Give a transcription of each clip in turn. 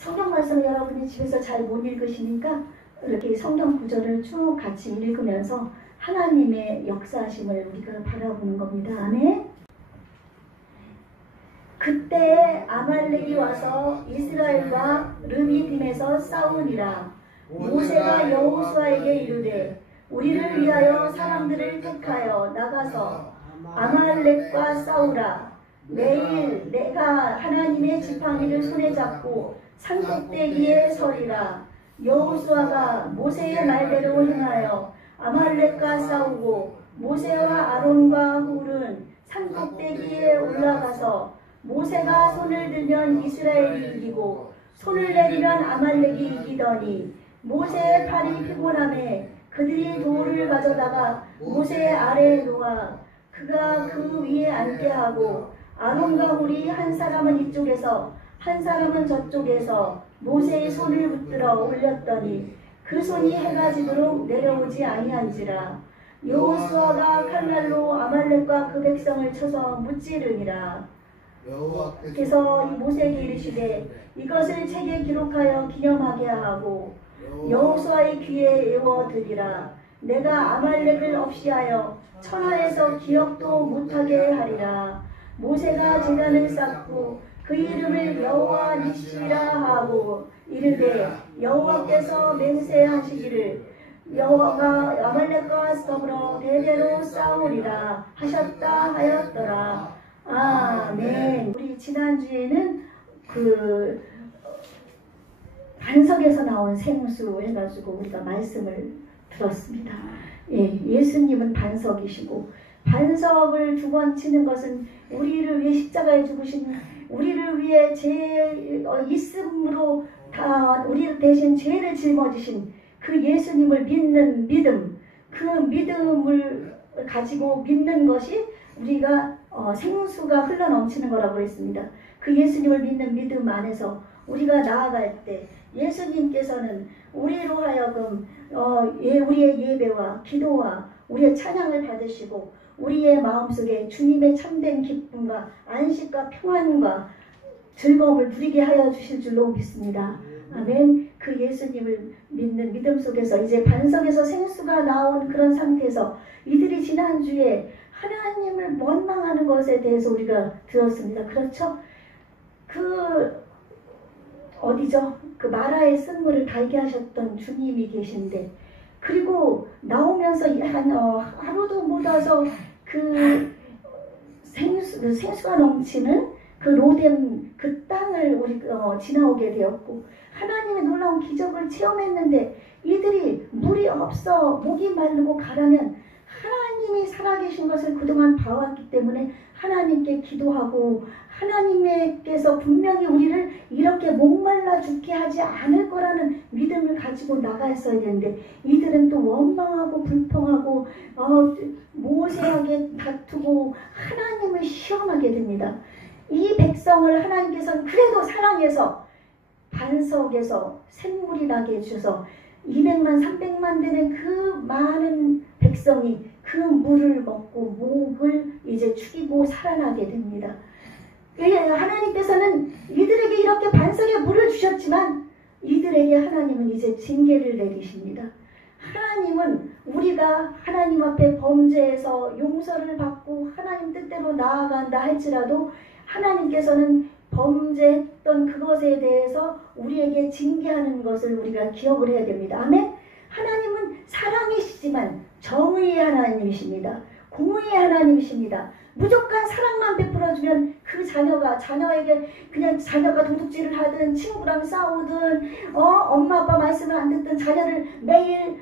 성경 말씀을 여러분이 집에서 잘 못 읽으시니까 이렇게 성경 구절을 쭉 같이 읽으면서 하나님의 역사하심을 우리가 바라보는 겁니다. 아멘. 그때 아말렉이 와서 이스라엘과 르비딤에서 싸우니라. 모세가 여호수아에게 이르되 우리를 위하여 사람들을 택하여 나가서 아말렉과 싸우라. 내일 내가 하나님의 지팡이를 손에 잡고 산꼭대기에 서리라. 여호수아가 모세의 말대로 행하여 아말렉과 싸우고 모세와 아론과 훌은 산꼭대기에 올라가서 모세가 손을 들면 이스라엘이 이기고 손을 내리면 아말렉이 이기더니 모세의 팔이 피곤함에 그들이 돌을 가져다가 모세의 아래에 놓아 그가 그 위에 앉게 하고 아론과 훌이 한 사람은 이쪽에서 한 사람은 저쪽에서 모세의 손을 붙들어 올렸더니 그 손이 해가 지도록 내려오지 아니한지라. 여호수아가 칼날로 아말렉과 그 백성을 쳐서 무찌르니라. 그래서 이 모세에게 이르시되 이것을 책에 기록하여 기념하게 하고 여호수아의 귀에 외워드리라. 내가 아말렉을 없이하여 천하에서 기억도 못하게 하리라. 모세가 제단을 쌓고 그 이름을 여호와 니시라 하고 이르되 여호와께서 맹세하시기를 여호와가 아말렉과 더불어 대대로 싸우리라 하셨다 하였더라. 아멘. 우리 지난주에는 그 반석에서 나온 생수 해가지고 우리가 말씀을 들었습니다. 예수님은 반석이시고 반석을 두 번 치는 것은 우리를 위해 십자가에 죽으신 우리를 위해 죄 있음으로 다 우리 대신 죄를 짊어지신 그 예수님을 믿는 믿음, 그 믿음을 가지고 믿는 것이 우리가 생수가 흘러넘치는 거라고 했습니다. 그 예수님을 믿는 믿음 안에서 우리가 나아갈 때 예수님께서는 우리로 하여금 우리의 예배와 기도와 우리의 찬양을 받으시고 우리의 마음속에 주님의 참된 기쁨과 안식과 평안과 즐거움을 누리게 하여 주실 줄로 믿습니다. 아멘. 그 예수님을 믿는 믿음 속에서 이제 반석에서 생수가 나온 그런 상태에서 이들이 지난주에 하나님을 원망하는 것에 대해서 우리가 들었습니다. 그렇죠? 어디죠? 그 마라의 쓴물을 달게 하셨던 주님이 계신데 그리고 나오면서 하루도 못 와서 그 생수가 넘치는 그 로뎀 그 땅을 우리 지나오게 되었고 하나님의 놀라운 기적을 체험했는데 이들이 물이 없어 목이 마르고 가라면 하나님이 살아계신 것을 그동안 봐왔기 때문에 하나님께 기도하고 하나님께서 분명히 우리를 이렇게 목말라 죽게 하지 않을 거라는 믿음을 가지고 나갔어야 되는데 이들은 또 원망하고 불평하고 모세에게 다투고 하나님을 시험하게 됩니다. 이 백성을 하나님께서는 그래도 사랑해서 반석에서 샘물이 나게 해주셔서 200만 300만 되는 그 많은 백성이 그 물을 먹고 목을 이제 축이고 살아나게 됩니다. 하나님께서는 이들에게 이렇게 반석에 물을 주셨지만 이들에게 하나님은 이제 징계를 내리십니다. 하나님은 우리가 하나님 앞에 범죄해서 용서를 받고 하나님 뜻대로 나아간다 할지라도 하나님께서는 범죄했던 그것에 대해서 우리에게 징계하는 것을 우리가 기억을 해야 됩니다. 아멘. 하나님은 사랑이시지만 정의의 하나님이십니다. 공의의 하나님이십니다. 무조건 사랑만 베풀어주면 그 자녀에게 그냥 자녀가 도둑질을 하든 친구랑 싸우든 엄마 아빠 말씀을 안 듣든 자녀를 매일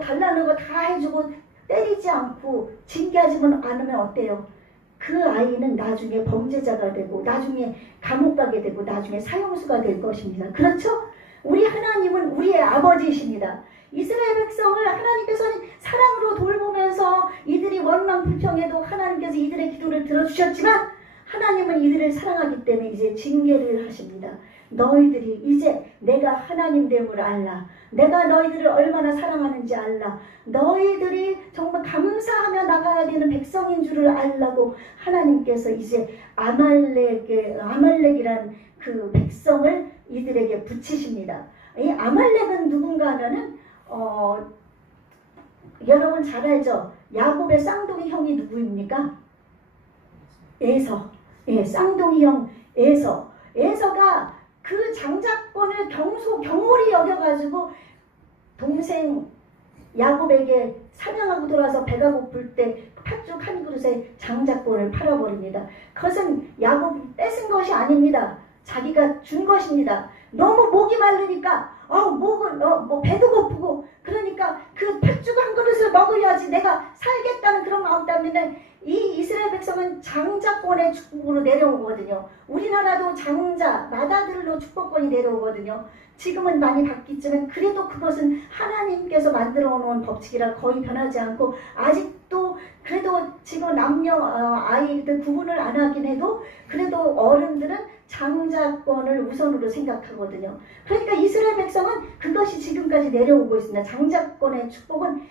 달라는 거 다 해주고 때리지 않고 징계하지 않으면 어때요? 그 아이는 나중에 범죄자가 되고 나중에 감옥 가게 되고 나중에 사형수가 될 것입니다. 그렇죠? 우리 하나님은 우리의 아버지이십니다. 이스라엘 백성을 하나님께서는 사랑으로 돌보면서 이들이 원망 불평해도 하나님께서 이들의 기도를 들어주셨지만 하나님은 이들을 사랑하기 때문에 이제 징계를 하십니다. 너희들이 이제 내가 하나님됨을 알라. 내가 너희들을 얼마나 사랑하는지 알라. 너희들이 정말 감사하며 나가야 되는 백성인 줄을 알라고 하나님께서 이제 아말렉이란 그 백성을 이들에게 붙이십니다. 이 아말렉은 누군가 하면은 여러분 잘 알죠? 야곱의 쌍둥이 형이 누구입니까? 에서. 예, 쌍둥이 형 에서. 에서가 그 장자권을 경홀히 여겨가지고 동생 야곱에게 사냥하고 돌아서 배가 고플 때 팥죽 한 그릇에 장자권을 팔아버립니다. 그것은 야곱이 뺏은 것이 아닙니다. 자기가 준 것입니다. 너무 목이 마르니까 배도 고프고 그러니까 그 팥죽 한 그릇을 먹어야지 내가 살겠다는 그런 마음 때문에 이 이스라엘 백성은 장자권의 축복으로 내려오거든요. 우리나라도 장자, 맏아들로 축복권이 내려오거든요. 지금은 많이 바뀌지만 그래도 그것은 하나님께서 만들어 놓은 법칙이라 거의 변하지 않고 아직도 그래도 지금 남녀 아이들 구분을 안 하긴 해도 그래도 어른들은 장자권을 우선으로 생각하거든요. 그러니까 이스라엘 백성은 그것이 지금까지 내려오고 있습니다. 장자권의 축복은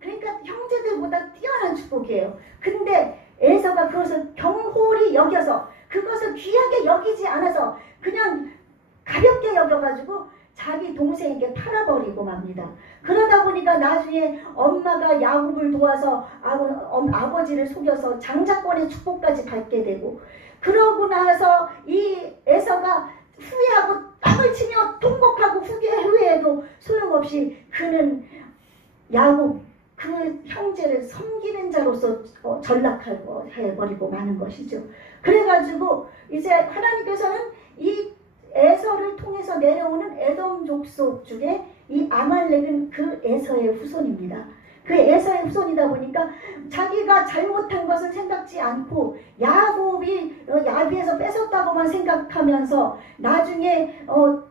그러니까 형제들보다 뛰어난 축복이에요. 근데 에서가 그것을 경홀히 여겨서 그것을 귀하게 여기지 않아서 그냥 가볍게 여겨가지고 자기 동생에게 팔아버리고 맙니다. 그러다 보니까 나중에 엄마가 야곱을 도와서 아버지를 속여서 장자권의 축복까지 받게 되고 그러고 나서 이 에서가 후회하고 땅을 치며 통곡하고 후회해도 소용없이 그는 야곱 그 형제를 섬기는 자로서 전락해버리고 마는 것이죠. 그래가지고 이제 하나님께서는 이 에서를 통해서 내려오는 에돔 족속 중에 이 아말렉은 그 에서의 후손입니다. 그 에서의 후손이다 보니까 자기가 잘못한 것은 생각지 않고 야곱이 야비에서 뺏었다고만 생각하면서 나중에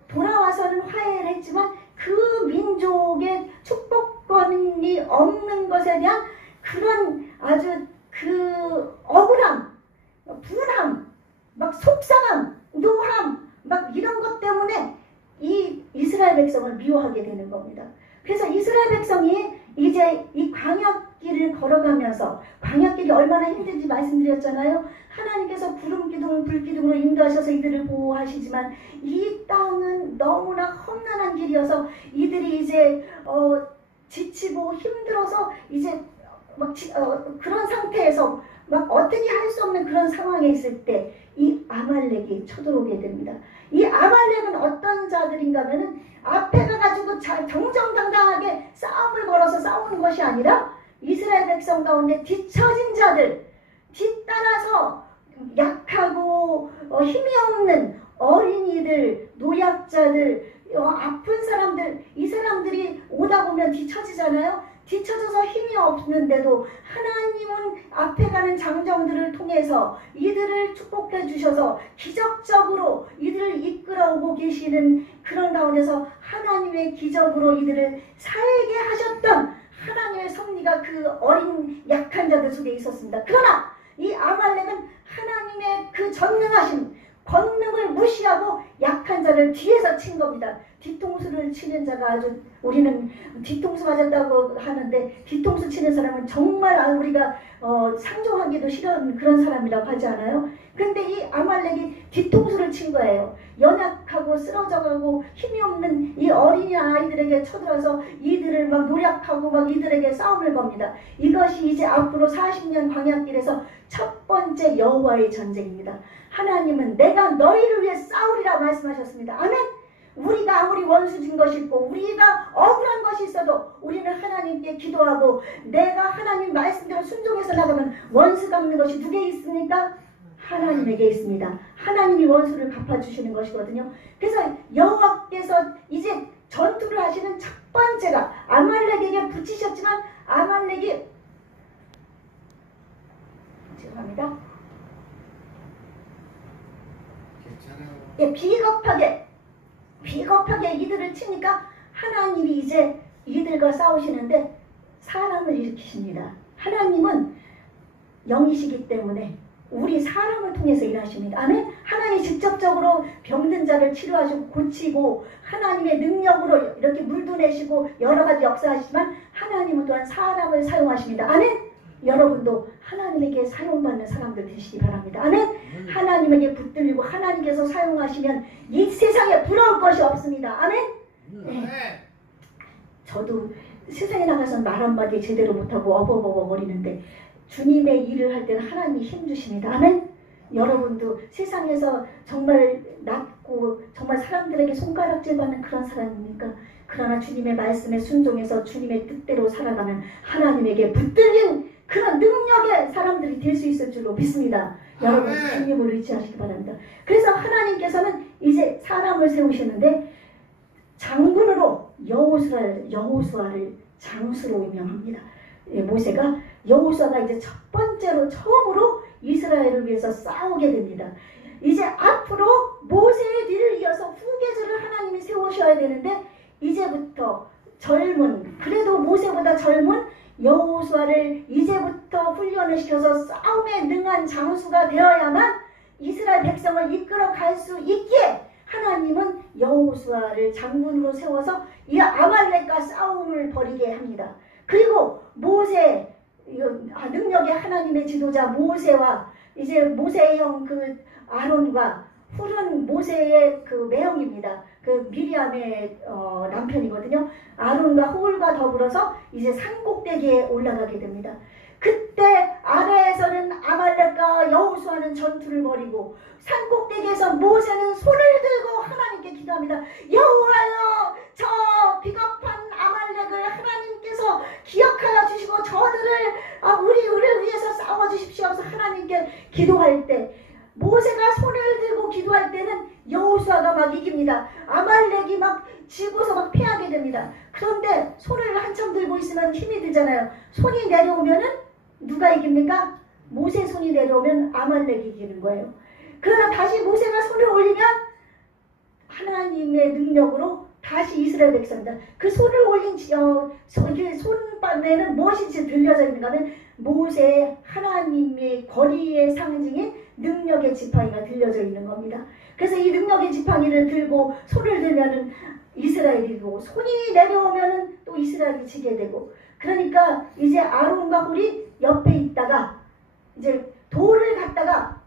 돌아와서는 화해를 했지만 그 민족의 축복권이 없는 것에 대한 그런 아주 그 억울함, 분함, 막 속상함, 노함 막 이런 것 때문에 이 이스라엘 백성을 미워하게 되는 겁니다. 그래서 이스라엘 백성이 이제 이 광야길을 걸어가면서 광야길이 얼마나 힘든지 말씀드렸잖아요. 하나님께서 구름기둥 불기둥으로 인도하셔서 이들을 보호하시지만 이 땅은 너무나 험난한 길이어서 이들이 이제 지치고 힘들어서 이제 막 그런 상태에서 막 어떻게 할 수 없는 그런 상황에 있을 때 이 아말렉이 쳐들어오게 됩니다. 이 아말렉은 어떤 자들인가 하면은 앞에 가가지고 정정당당하게 싸움을 걸어서 싸우는 것이 아니라 이스라엘 백성 가운데 뒤처진 자들, 뒤따라서 약하고 힘이 없는 어린이들, 노약자들, 아픈 사람들, 이 사람들이 오다 보면 뒤처지잖아요. 뒤쳐져서 힘이 없는데도 하나님은 앞에 가는 장정들을 통해서 이들을 축복해 주셔서 기적적으로 이들을 이끌어오고 계시는 그런 가운데서 하나님의 기적으로 이들을 살게 하셨던 하나님의 섭리가 그 어린 약한 자들 속에 있었습니다. 그러나 이 아말렉은 하나님의 그 전능하심, 권능을 무시하고 약한 자를 뒤에서 친 겁니다. 뒤통수를 치는 자가 아주 우리는 뒤통수 맞았다고 하는데 뒤통수 치는 사람은 정말 우리가 상종하기도 싫은 그런 사람이라고 하지 않아요? 근데 이 아말렉이 뒤통수를 친 거예요. 연약하고 쓰러져가고 힘이 없는 이 어린이 아이들에게 쳐들어서 이들을 막 노력하고 막 이들에게 싸움을 겁니다. 이것이 이제 앞으로 40년 광야길에서 첫 번째 여호와의 전쟁입니다. 하나님은 내가 너희를 위해 싸우리라 말씀하셨습니다. 아멘. 우리가 아무리 원수진 것이 있고 우리가 억울한 것이 있어도 우리는 하나님께 기도하고 내가 하나님 말씀대로 순종해서 나가면 원수 갚는 것이 누구에 있습니까? 하나님에게 있습니다. 하나님이 원수를 갚아주시는 것이거든요. 그래서 여호와께서 이제 전투를 하시는 첫 번째가 아말렉에게 붙이셨지만 아말렉이 죄송합니다. 예, 비겁하게 이들을 치니까 하나님이 이제 이들과 싸우시는데 사람을 일으키십니다. 하나님은 영이시기 때문에 우리 사람을 통해서 일하십니다. 아멘. 하나님이 직접적으로 병든 자를 치료하시고 고치고 하나님의 능력으로 이렇게 물도 내시고 여러 가지 역사하시지만 하나님은 또한 사람을 사용하십니다. 아멘. 여러분도 하나님에게 사용받는 사람들 되시기 바랍니다. 아멘. 하나님에게 붙들리고 하나님 하나님께서 사용하시면 이 세상에 부러울 것이 없습니다. 아멘? 네. 저도 세상에 나가서 말 한마디 제대로 못하고 어버버버거리는데 주님의 일을 할 때는 하나님이 힘주십니다. 아멘? 여러분도 세상에서 정말 낮고 정말 사람들에게 손가락질 받는 그런 사람입니까? 그러나 주님의 말씀에 순종해서 주님의 뜻대로 살아가면 하나님에게 붙들린 그런 능력의 사람들이 될 수 있을 줄로 믿습니다. 여러분 주님을 의지하시기 바랍니다. 그래서 하나님께서는 이제 사람을 세우시는데 장군으로 여호수아를 장수로 임명합니다. 모세가 여호수아가 이제 첫 번째로 처음으로 이스라엘을 위해서 싸우게 됩니다. 이제 앞으로 모세의 뒤를 이어서 후계자를 하나님이 세우셔야 되는데 이제부터 그래도 모세보다 젊은 여호수아를 이제부터 훈련을 시켜서 싸움에 능한 장수가 되어야만 이스라엘 백성을 이끌어 갈 수 있기에 하나님은 여호수아를 장군으로 세워서 이 아말렉과 싸움을 벌이게 합니다. 그리고 능력의 하나님의 지도자 모세와 이제 모세의 형 아론과 훌은 모세의 매형입니다. 미리암의 남편이거든요. 아론과 훌과 더불어서 이제 산꼭대기에 올라가게 됩니다. 그때 아래에서는 아말렉과 여호수아는 전투를 벌이고 산꼭대기에서 모세는 손을 들고 하나님께 기도합니다. 여호와여, 저 비겁한 아말렉을 하나님께서 기억하여 주시고 저들을 우리를 위해서 싸워주십시오 하면서 하나님께 기도할 때 모세가 손을 들고 기도할 때는 여호수아가 막 이깁니다. 아말렉이 막 지고서 막 패하게 됩니다. 그런데 손을 한참 들고 있으면 힘이 들잖아요. 손이 내려오면은 누가 이깁니까? 모세 손이 내려오면 아말렉이 이기는 거예요. 그러나 다시 모세가 손을 올리면 하나님의 능력으로 다시 이스라엘 백성이다. 그 손을 올린 손바닥에는 무엇이 들려져 있는가 하면 모세의 하나님의 권위의 상징인 능력의 지팡이가 들려져 있는 겁니다. 그래서 이 능력의 지팡이를 들고 손을 들면은 이스라엘이고 손이 내려오면은 또 이스라엘이 지게 되고 그러니까 이제 아론과 훌이 옆에 있다가 이제 돌을 갖다가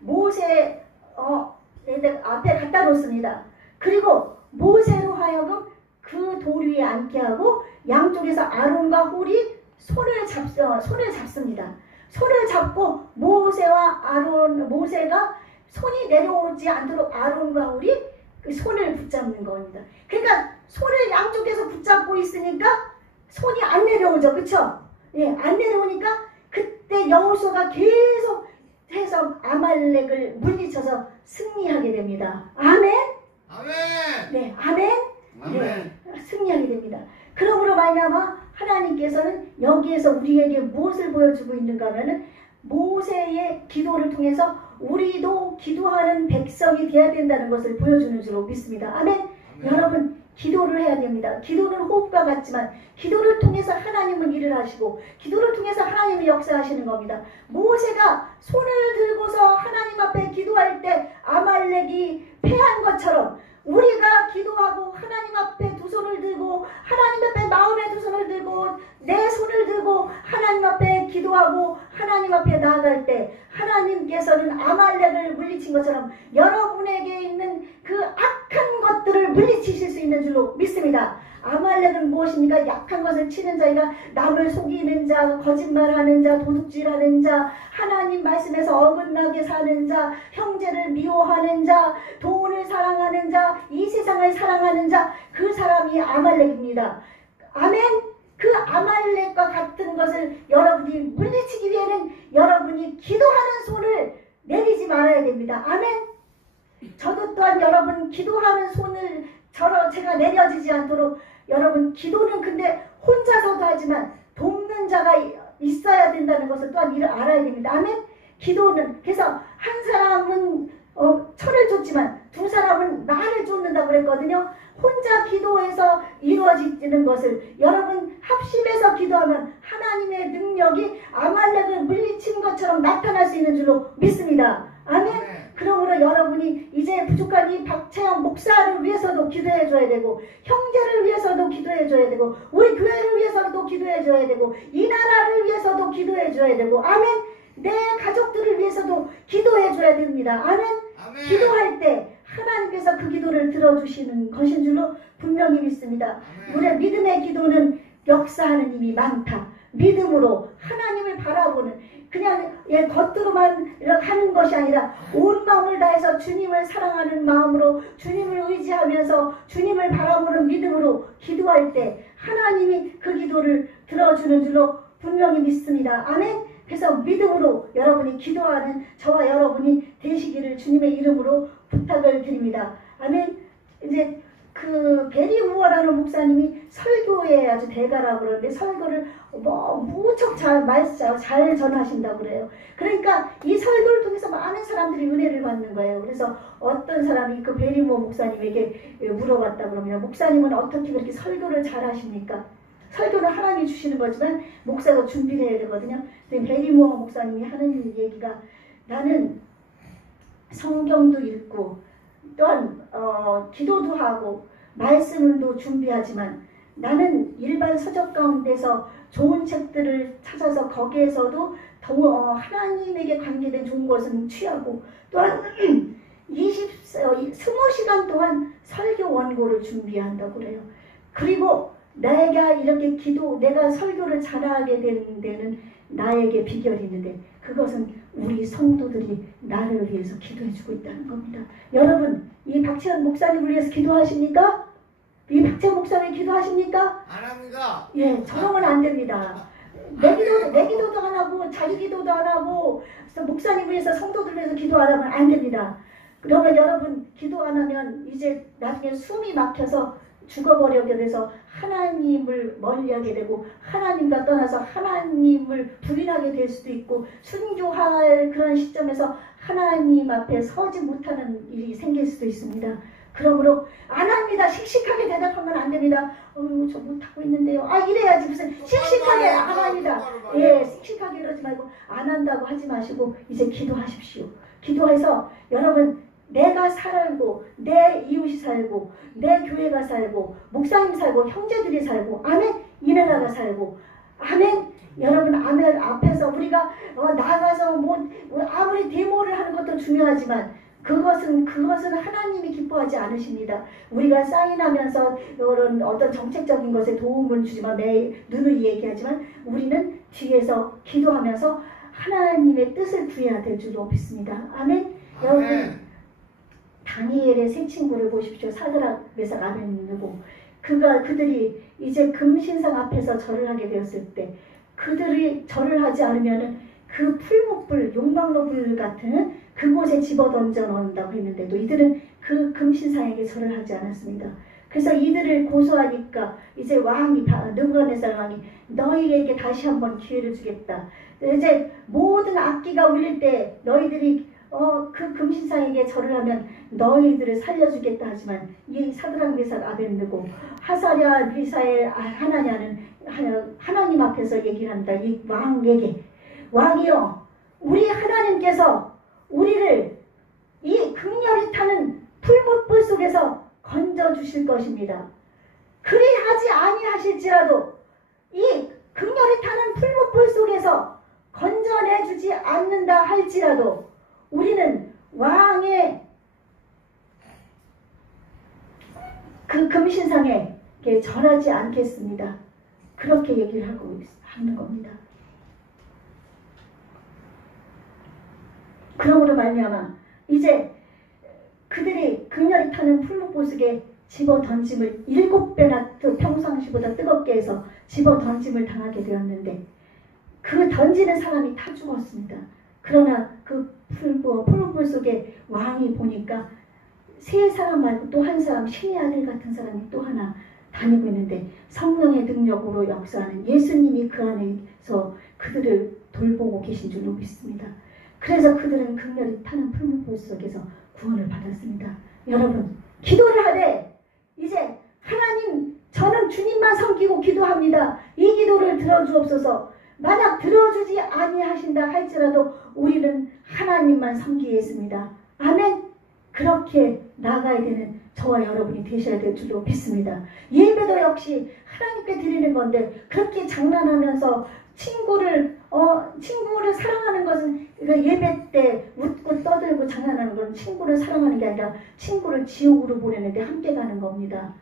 모세 앞에 갖다 놓습니다. 그리고 모세로 하여금 그 돌 위에 앉게 하고 양쪽에서 아론과 훌이 손을 잡습니다. 손을 잡고 모세가 손이 내려오지 않도록 아론과 훌이 그 손을 붙잡는 겁니다. 그러니까 손을 양쪽에서 붙잡고 있으니까 손이 안 내려오죠. 그쵸? 예, 안 내려오니까 그때 여호수아가 계속 해서 아말렉을 물리쳐서 승리하게 됩니다. 아멘? 아멘! 네, 아멘? 아멘! 네, 승리하게 됩니다. 그러므로 말미암아 하나님께서는 여기에서 우리에게 무엇을 보여주고 있는가 하면은 모세의 기도를 통해서 우리도 기도하는 백성이 되어야 된다는 것을 보여주는 줄로 믿습니다. 아멘? 아멘. 여러분 기도를 해야 됩니다. 기도는 호흡과 같지만 기도를 통해서 하나님은 일을 하시고 기도를 통해서 하나님이 역사하시는 겁니다. 모세가 손을 들고서 하나님 앞에 기도할 때 아말렉이 패한 것처럼 우리가 기도하고 하나님 앞에 두 손을 들고 하나님 앞에 마음의 두 손을 들고 내 손을 들고 하나님 앞에 기도하고 하나님 앞에 나아갈 때 하나님께서는 아말렉을 물리친 것처럼 여러분에게 있는 그 악한 것들을 물리치실 수 있는 줄로 믿습니다. 아말렉은 무엇입니까? 약한 것을 치는 자이라 남을 속이는 자, 거짓말하는 자, 도둑질하는 자, 하나님 말씀에서 어긋나게 사는 자, 형제를 미워하는 자, 돈을 사랑하는 자, 이 세상을 사랑하는 자, 그 사람이 아말렉입니다. 아멘? 그 아말렉과 같은 것을 여러분이 물리치기 위해는 여러분이 기도하는 손을 내리지 말아야 됩니다. 아멘? 저도 또한 여러분 기도하는 손을 제가 내려지지 않도록 여러분 기도는 근데 혼자서도 하지만 돕는 자가 있어야 된다는 것을 또한 알아야 됩니다. 아멘? 기도는 그래서 한 사람은 철을 쫓지만 두 사람은 나를 쫓는다고 그랬거든요. 혼자 기도해서 이루어지는 것을 여러분 합심해서 기도하면 하나님의 능력이 아말렉을 물리친 것처럼 나타날 수 있는 줄로 믿습니다. 아멘? 그러므로 여러분이 이제 부족한 이 박채영 목사를 위해서도 기도해 줘야 되고 형제를 위해서도 기도해 줘야 되고 우리 교회를 위해서도 기도해 줘야 되고 이 나라를 위해서도 기도해 줘야 되고 아멘. 내 가족들을 위해서도 기도해 줘야 됩니다. 아멘. 아멘. 기도할 때 하나님께서 그 기도를 들어주시는 것인 줄로 분명히 믿습니다. 아멘. 우리의 믿음의 기도는 역사하는 힘이 많다. 믿음으로 하나님을 바라보는, 그냥 겉으로만 이렇게 하는 것이 아니라 온 마음을 다해서 주님을 사랑하는 마음으로 주님을 의지하면서 주님을 바라보는 믿음으로 기도할 때 하나님이 그 기도를 들어주는 줄로 분명히 믿습니다. 아멘. 그래서 믿음으로 여러분이 기도하는 저와 여러분이 되시기를 주님의 이름으로 부탁을 드립니다. 아멘. 이제 그 베리 우어라는 목사님이 설교에 아주 대가라고 그러는데 설교를 무척 잘 전하신다고 그래요. 그러니까 이 설교를 통해서 많은 사람들이 은혜를 받는 거예요. 그래서 어떤 사람이 그 베리 우어 목사님에게 물어봤다 그러면, 목사님은 어떻게 그렇게 설교를 잘 하십니까? 설교는 하나님이 주시는 거지만 목사가 준비를 해야 되거든요. 베리 우어 목사님이 하는 얘기가, 나는 성경도 읽고 또한 기도도 하고 말씀을도 준비하지만 나는 일반 서적 가운데서 좋은 책들을 찾아서 거기에서도 하나님에게 관계된 좋은 것은 취하고, 또한 20시간 동안 설교 원고를 준비한다고 그래요. 그리고 내가 이렇게 내가 설교를 잘하게 되는 데는 나에게 비결이 있는데, 그것은 우리 성도들이 나를 위해서 기도해주고 있다는 겁니다. 여러분, 이 박채원 목사님을 위해서 기도하십니까? 이 박채원 목사님 기도하십니까? 안 합니다. 예, 저러면 안 됩니다. 내 기도도 안 하고 자기 기도도 안 하고 목사님을 위해서 성도들을 위해서 기도 안 하면 안 됩니다. 그러면 여러분 기도 안 하면 이제 나중에 숨이 막혀서 죽어버리게 돼서 하나님을 멀리하게 되고 하나님과 떠나서 하나님을 부인하게 될 수도 있고, 순교할 그런 시점에서 하나님 앞에 서지 못하는 일이 생길 수도 있습니다. 그러므로 안 합니다. 씩씩하게 대답하면 안 됩니다. 저 못하고 있는데요. 이래야지. 무슨 씩씩하게 안 합니다. 예, 씩씩하게 이러지 말고 안 한다고 하지 마시고 이제 기도하십시오. 기도해서 여러분, 내가 살고 내 이웃이 살고 내 교회가 살고 목사님 살고 형제들이 살고, 아멘. 이 나라가 살고, 아멘. 여러분, 아멘 앞에서 우리가 나가서 아무리 데모를 하는 것도 중요하지만 그것은 하나님이 기뻐하지 않으십니다. 우리가 사인하면서 이런 어떤 정책적인 것에 도움을 주지만 매일 누누이 얘기하지만 우리는 뒤에서 기도하면서 하나님의 뜻을 구해야 될 줄로 믿습니다. 아멘. 여러분, 다니엘의 세 친구를 보십시오. 사드락, 메삭, 아벳느고. 그들이 이제 금신상 앞에서 절을 하게 되었을 때, 그들이 절을 하지 않으면은 그 풀무불, 용광로불 같은 그곳에 집어던져 넣는다고 했는데도 이들은 그 금신상에게 절을 하지 않았습니다. 그래서 이들을 고소하니까 이제 왕이, 느부갓네살 왕이 너희에게 다시 한번 기회를 주겠다. 이제 모든 악기가 울릴 때 너희들이 그 금신상에게 절을 하면 너희들을 살려주겠다 하지만 이 사드락, 메삭, 아벳느고, 하사랴, 미사엘, 하나냐는 하나님 앞에서 얘기를 합니다. 이 왕에게, 왕이여, 우리 하나님께서 우리를 이 극렬히 타는 풀무불 속에서 건져주실 것입니다. 그리하지 아니하실지라도 이 극렬히 타는 풀무불 속에서 건져내주지 않는다 할지라도 우리는 왕의 그 금신상에 절하지 않겠습니다. 그렇게 얘기를 하는 겁니다. 그러므로 말미암아 이제 그들이 극렬히 타는 풀무불 속에 집어 던짐을 7배나 평상시보다 뜨겁게 해서 집어 던짐을 당하게 되었는데, 그 던지는 사람이 다 죽었습니다. 그러나 그 풀무불 속에 왕이 보니까 세 사람 말고 또 한 사람, 신의 아들 같은 사람이 또 하나 다니고 있는데, 성령의 능력으로 역사하는 예수님이 그 안에서 그들을 돌보고 계신 줄로 믿습니다. 그래서 그들은 극렬히 타는 풀무불 속에서 구원을 받았습니다. 여러분, 기도를 하되 이제 하나님, 저는 주님만 섬기고 기도합니다. 이 기도를 들어주옵소서. 만약 들어주지 아니하신다 할지라도 우리는 하나님만 섬기겠습니다. 아멘. 그렇게 나아가야 되는 저와 여러분이 되셔야 될 줄로 믿습니다. 예배도 역시 하나님께 드리는 건데 그렇게 장난하면서 친구를 사랑하는 것은 예배 때 웃고 떠들고 장난하는 건 친구를 사랑하는 게 아니라 친구를 지옥으로 보내는데 함께 가는 겁니다.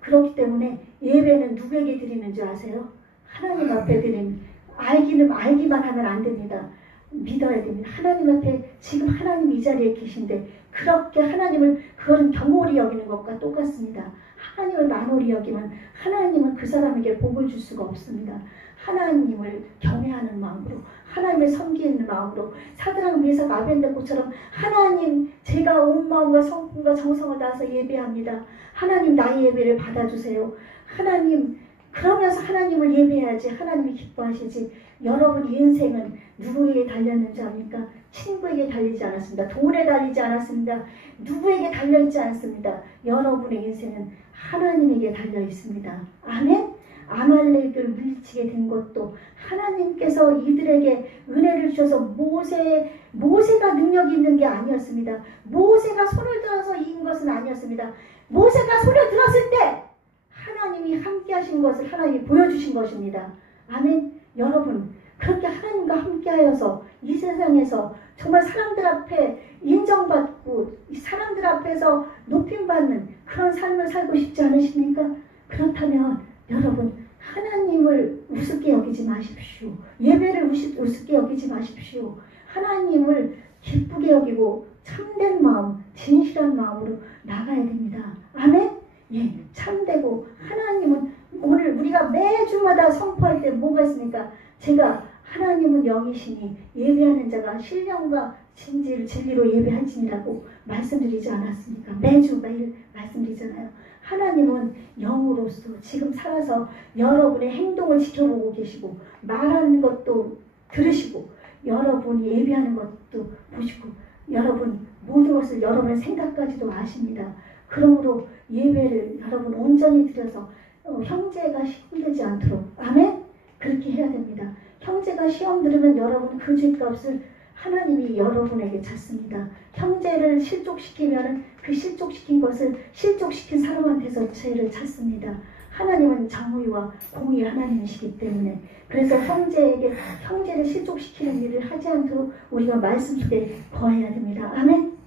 그렇기 때문에 예배는 누구에게 드리는 줄 아세요? 하나님 앞에 드리는, 알기만 하면 안 됩니다. 믿어야 됩니다. 하나님 앞에 지금 하나님 이 자리에 계신데 그렇게 하나님을, 그건 경홀히 여기는 것과 똑같습니다. 하나님을 만홀히 여기면 하나님은 그 사람에게 복을 줄 수가 없습니다. 하나님을 경외하는 마음으로, 하나님을 섬기는 마음으로, 사드락 메삭 아벤데고처럼 하나님, 제가 온 마음과 성품과 정성을 다해서 예배합니다. 하나님, 나의 예배를 받아주세요. 하나님, 그러면서 하나님을 예배해야지 하나님이 기뻐하시지. 여러분 인생은 누구에게 달렸는지 압니까? 친구에게 달리지 않았습니다. 돈에 달리지 않았습니다. 누구에게 달려있지 않습니다. 여러분의 인생은 하나님에게 달려있습니다. 아멘? 아말렉을 물리치게 된 것도 하나님께서 이들에게 은혜를 주셔서 모세가 능력이 있는 게 아니었습니다. 모세가 손을 들어서 이긴 것은 아니었습니다. 모세가 손을 들었을 때 하나님이 함께 하신 것을 하나님이 보여주신 것입니다. 아멘. 여러분, 그렇게 하나님과 함께 하여서 이 세상에서 정말 사람들 앞에 인정받고 사람들 앞에서 높임받는 그런 삶을 살고 싶지 않으십니까? 그렇다면 여러분, 하나님을 우습게 여기지 마십시오. 예배를 우습게 여기지 마십시오. 하나님을 기쁘게 여기고 참된 마음, 진실한 마음으로 나가야 됩니다. 아멘? 예, 참되고 하나님은, 오늘 우리가 매주마다 선포할 때 뭐가 있습니까? 제가 하나님은 영이시니 예배하는 자가 신령과 진리로 예배할지니라고 말씀드리지 않았습니까? 매일 말씀드리잖아요. 하나님은 영으로서 지금 살아서 여러분의 행동을 지켜보고 계시고 말하는 것도 들으시고 여러분이 예배하는 것도 보시고 여러분 모든 것을 여러분의 생각까지도 아십니다. 그러므로 예배를 여러분 온전히 드려서 형제가 힘들지 않도록, 아멘? 그렇게 해야 됩니다. 형제가 시험 들으면 여러분 그 죗값을 하나님이 여러분에게 찾습니다. 형제를 실족시키면 그 실족시킨 것을 실족시킨 사람한테서 죄를 찾습니다. 하나님은 정의와 공의의 하나님이시기 때문에, 그래서 형제를 실족시키는 일을 하지 않도록 우리가 말씀 속에 거해야 됩니다. 아멘?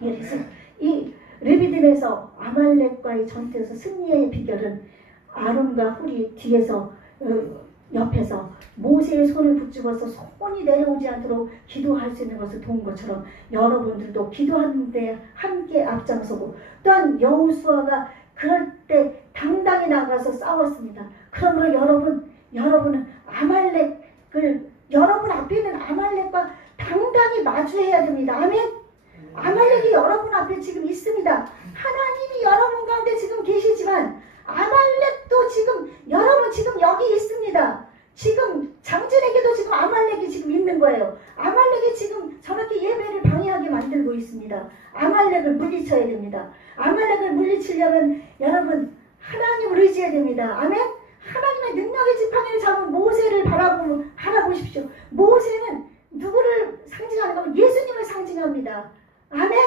그래서 이 르비딤에서 아말렉과의 전투에서 승리의 비결은 아론과 훌이 뒤에서 옆에서 모세의 손을 붙잡아서 손이 내려오지 않도록 기도할 수 있는 것을 도운 것처럼 여러분들도 기도하는데 함께 앞장서고, 또한 여호수아가 그럴 때 당당히 나가서 싸웠습니다. 그러므로 여러분은 여러분 앞에 있는 아말렉과 당당히 마주해야 됩니다. 아멘? 아말렉이 여러분 앞에 지금 있습니다. 하나님이 여러분 가운데 지금 계시지만 아말렉도 여러분 지금 여기 있습니다. 지금 장진에게도 지금 아말렉이 지금 있는 거예요. 아말렉이 지금 저렇게 예배를 방해하게 만들고 있습니다. 아말렉을 물리쳐야 됩니다. 아말렉을 물리치려면 여러분 하나님을 의지해야 됩니다. 아멘? 하나님의 능력의 지팡이를 잡은 모세를 바라보십시오. 모세는 누구를 상징하는 거면 예수님을 상징합니다. 아멘?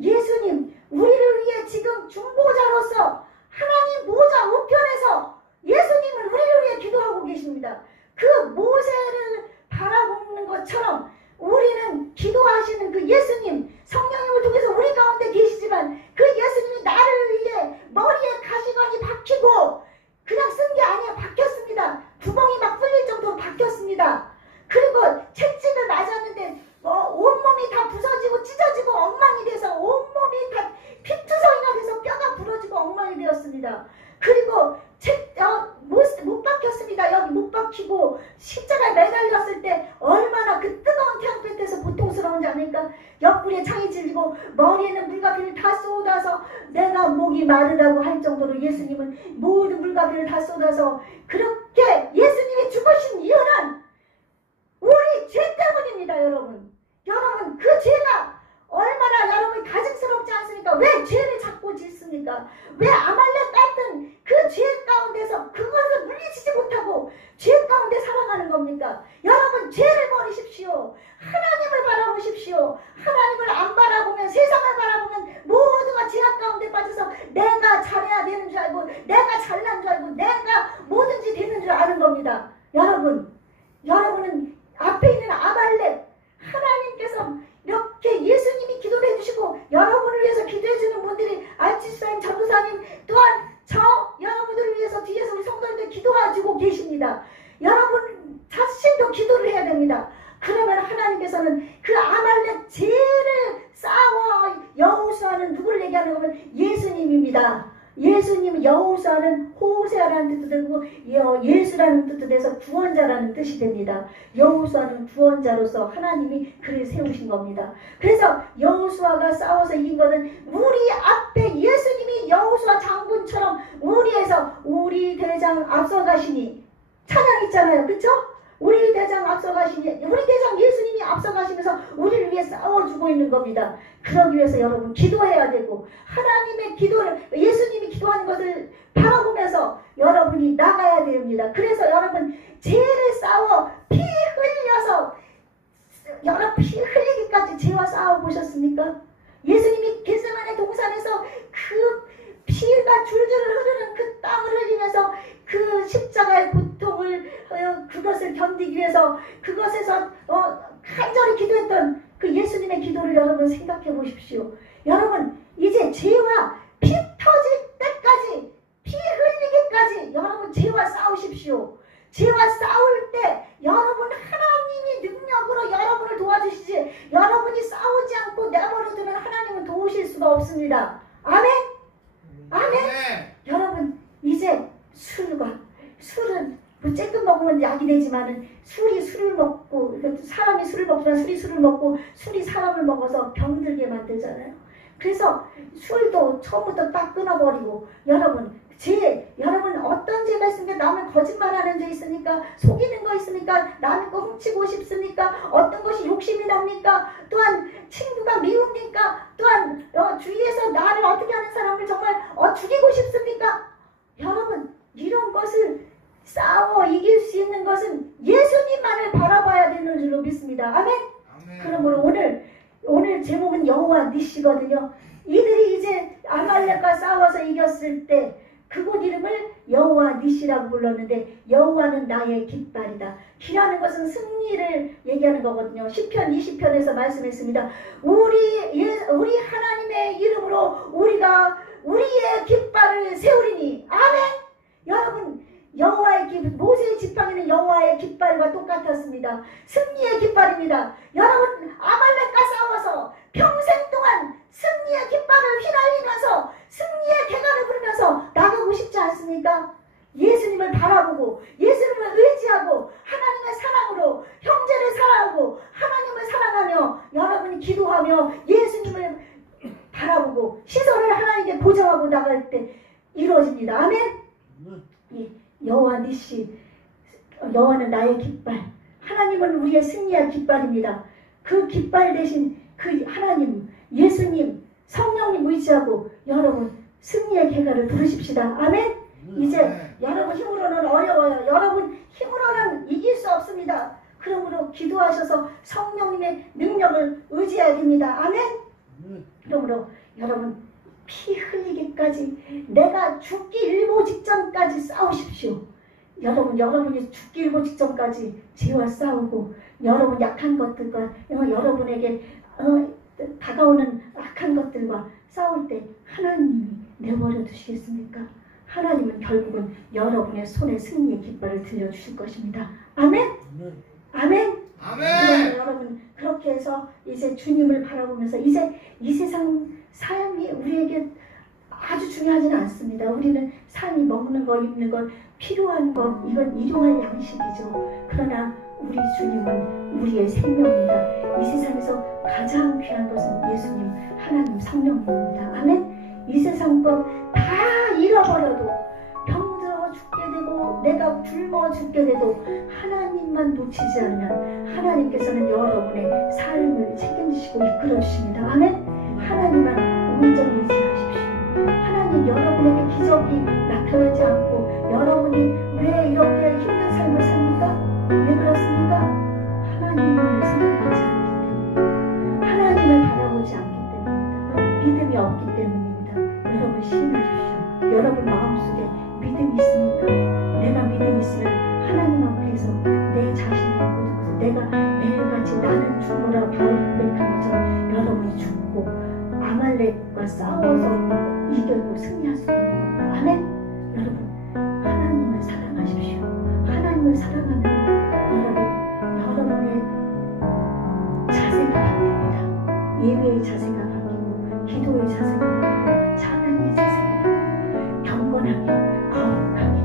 예수님, 우리를 위해 지금 중보자로서 하나님 보좌 우편에서 예수님은 우리를 위해 기도하고 계십니다. 그 모세를 바라보는 것처럼 우리는 기도하시는 그 예수님, 성령님을 통해서 우리 가운데 계시지만 그 예수님이 나를 위해 머리에 가시관이 박히고 그냥 쓴 게 아니에요. 박혔습니다. 구멍이 막 뚫릴 정도로 박혔습니다. 그리고 채찍을 맞았는데 온몸이 다 부서지고 찢어지고 엉망이 돼서 온몸이 다 피투성이가 돼서 뼈가 부러지고 엉망이 되었습니다. 그리고 못 박혔습니다. 여기 못 박히고 십자가에 매달렸을 때 얼마나 그 뜨거운 태양볕에서 고통스러운지 아닙니까? 옆구리에 창이 찔리고 머리에는 물가비를 다 쏟아서 내가 목이 마르다고 할 정도로 예수님은 모든 물가비를 다 쏟아서 그렇게 예수님이 죽으신 이유는 우리 죄 때문입니다. 여러분 그 죄가 얼마나 여러분 가증스럽지 않습니까? 왜 죄를 자꾸 짓습니까? 왜 아말렉 같은 그 죄 가운데서 그것을 물리치지 못하고 죄 가운데 살아가는 겁니까? 여러분 죄를 버리십시오. 하나님을 바라보십시오. 하나님을 안 바라보면, 세상을 바라보면 모두가 죄악 가운데 빠져서 내가 잘해야 되는 줄 알고, 내가 잘난 줄 알고, 내가 뭐든지 되는 줄 아는 겁니다. 여러분은 앞에 있는 아말렉, 하나님께서 이렇게 예수님이 기도를 해주시고 여러분을 위해서 기도해주는 분들이 안치수사님, 전도사님, 또한 여러분들을 위해서 뒤에서 우리 성도님들 기도해주고 계십니다. 여러분 자신도 기도를 해야 됩니다. 그러면 하나님께서는 그 아말렉 죄를 싸워 여호수아는 누구를 얘기하는 거면 예수님입니다. 예수님은 여호수아는 호세아라는 뜻도 되고 예수라는 뜻도 돼서 구원자라는 뜻이 됩니다. 여호수아는 구원자로서 하나님이 그를 세우신 겁니다. 그래서 여호수아가 싸워서 이긴 것은 우리 앞에 예수님이 여호수아 장군처럼 우리 대장 앞서가시니 찬양 있잖아요. 그쵸? 우리 대장 앞서가시니 우리 대장 예수님이 앞서가시면서 우리를 위해 싸워주고 있는 겁니다. 그러기 위해서 여러분 기도해야 되고 하나님의 기도를 예수님이 기도하는 것을 바라보면서 여러분이 나가야 됩니다. 그래서 여러분 죄를 싸워 피 흘려서 여러분 피 흘리기까지 죄와 싸워보셨습니까? 예수님이 겟세마네 동산에서 그 피가 줄줄 흐르는 그 땀을 흘리면서 그 십자가의 고통을 그것을 견디기 위해서 그것에서 간절히 기도했던 그 예수님의 기도를 여러분 생각해 보십시오. 여러분 이제 죄와 피 터질 때까지 피 흘리기까지 여러분 죄와 싸우십시오. 죄와 싸울 때 여러분 하나님이 능력으로 여러분을 도와주시지 여러분이 싸우지 않고 내버려두면 하나님은 도우실 수가 없습니다. 아멘? 아멘? 여러분 이제 술은 뭐 쬐끔 먹으면 약이 되지만은 술을 먹고 사람이 술을 먹지만 술을 먹고 술이 사람을 먹어서 병들게 만들잖아요. 그래서 술도 처음부터 딱 끊어버리고 여러분 어떤 죄가 있습니까? 남을 거짓말하는 죄 있습니까? 속이는 거 있습니까? 남의 거 훔치고 싶습니까? 어떤 것이 욕심이 납니까? 또한 친구가 미웁니까? 또한 주위에서 나를 어떻게 하는 사람을 정말 죽이고 싶습니까? 여러분 이런 것을 싸워 이길 수 있는 것은 예수님만을 바라봐야 되는 줄로 믿습니다. 아멘? 그러므로 오늘 제목은 여호와 니시거든요. 이들이 이제 아말렉과 싸워서 이겼을 때 그곳 이름을 여호와 니시라고 불렀는데 여호와는 나의 깃발이다. 기라는 것은 승리를 얘기하는 거거든요. 시편 20편에서 말씀했습니다. 우리 하나님의 이름으로 우리가 우리의 깃발을 세우리니. 아멘. 여러분 모세의 지팡이는 여호와의 깃발과 똑같았습니다. 승리의 깃발입니다. 여러분 아말렉과 싸워서 평생 동안 승리의 깃발을 휘날리면서 승리의 개가를 부르면서 나가고 싶지 않습니까? 예수님을 바라보고 예수님을 의지하고 하나님의 사랑으로 형제를 사랑하고 하나님을 사랑하며 여러분이 기도하며 예수님을 바라보고 시선을 하나님께 보정하고 나갈 때 이루어집니다. 아멘? 여호와 니시, 여호와는 나의 깃발. 하나님은 우리의 승리의 깃발입니다. 그 깃발 대신 그 하나님, 예수님, 성령님 의지하고 여러분 승리의 개가를 부르십시다. 아멘? 이제 여러분 힘으로는 어려워요. 여러분 힘으로는 이길 수 없습니다. 그러므로 기도하셔서 성령님의 능력을 의지해야 됩니다. 아멘? 그러므로 여러분 피 흘리기까지 내가 죽기 일보 직전까지 싸우십시오. 여러분이 죽기 일보 직전까지 죄와 싸우고 여러분 약한 것들과 여러분에게 다가오는 악한 것들과 싸울 때 하나님이 내버려 두시겠습니까? 하나님은 결국은 여러분의 손에 승리의 깃발을 들려주실 것입니다. 아멘? 아멘? 아멘. 여러분 그렇게 해서 이제 주님을 바라보면서 이제 이 세상 삶이 우리에게 아주 중요하지는 않습니다. 우리는 삶이 먹는 거, 입는 것, 필요한 것, 이건 일용할 양식이죠. 그러나 우리 주님은 우리의 생명입니다. 이 세상에서 가장 귀한 것은 예수님, 하나님, 성령님입니다. 아멘? 이 세상 것 다 잃어버려도 병들어 죽게 되고 내가 굶어 죽게 돼도 하나님만 놓치지 않으면 하나님께서는 여러분의 삶을 책임지시고 이끌어 주십니다. 아멘? 하나님만 온전히 의지하십시오. 하나님 여러분에게 기적이 나타나지 않고 여러분이 왜 이렇게 힘든 삶을 삽니까? 왜 그렇습니까? 하나님을 생각하지 않기 때문입니다. 하나님을 바라보지 않기 때문입니다. 믿음이 없기 때문입니다. 여러분 신뢰하십시오. 여러분 마음속에 믿음이 있습니까? 내가 믿음이 있으면 하나님 앞에 안에서 내 자신의 모든 것을 내가 매일같이 나는 죽노라 바울이 고백한 것처럼 여러분이 죽고 아말렉과 싸워서 이겨고 승리할 수 있는 겁니다. 아멘. 여러분 하나님을 사랑하십시오. 하나님을 사랑하면 여러분의 자세가 바뀝니다. 예배의 자세가 바뀌고 기도의 자세가 바뀌고 찬양의 자세가 바뀌고 경건하게 거룩하게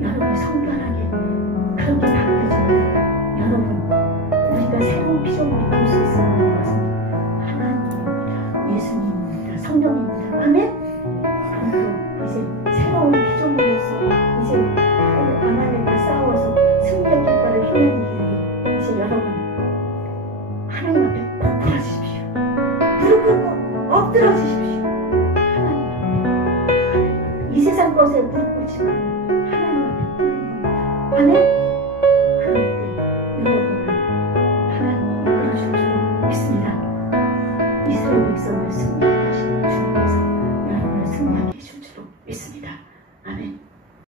여러분이 성결하게 그렇게 바뀌어집니다. 여러분 우리가 새로운 피조물을 볼 수 있는 것은 하나님입니다. 예수님입니다. 성령입니다. 아멘. 그러므로 이제 새로운 피조물로서 이제 아말렉과 싸워서 승리의 깃발을 휘날리기 위해 이제 여러분 하나님 앞에 엎드러지십시오. 무릎 꿇고 엎드러지십시오. 하나님 앞에 이 세상 것에 무릎 꿇지만 하나님 앞에 꿇는 겁니다. 아멘. 그럴 때 여러분을 하나님이 이끌어줄 줄 믿습니다. 이스라엘 백성을 승리